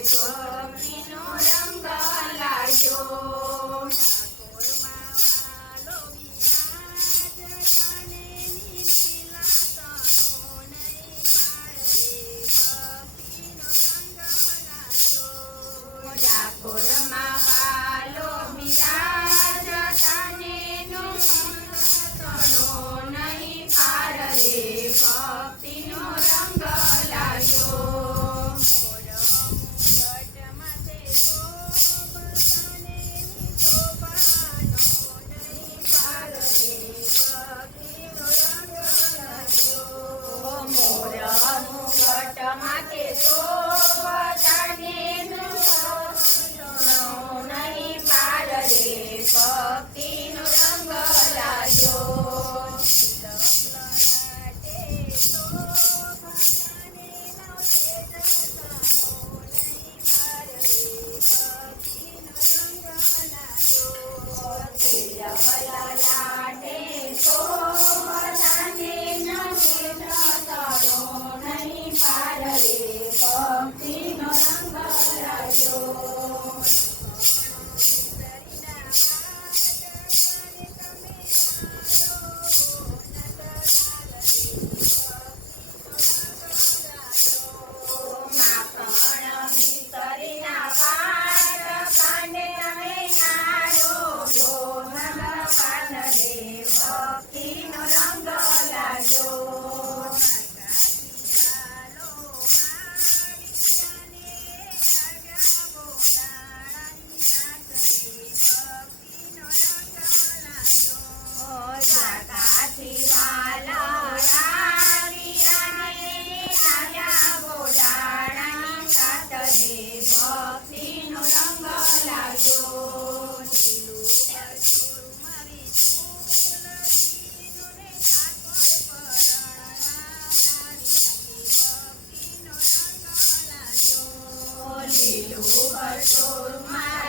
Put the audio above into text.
It's. Super, so oh my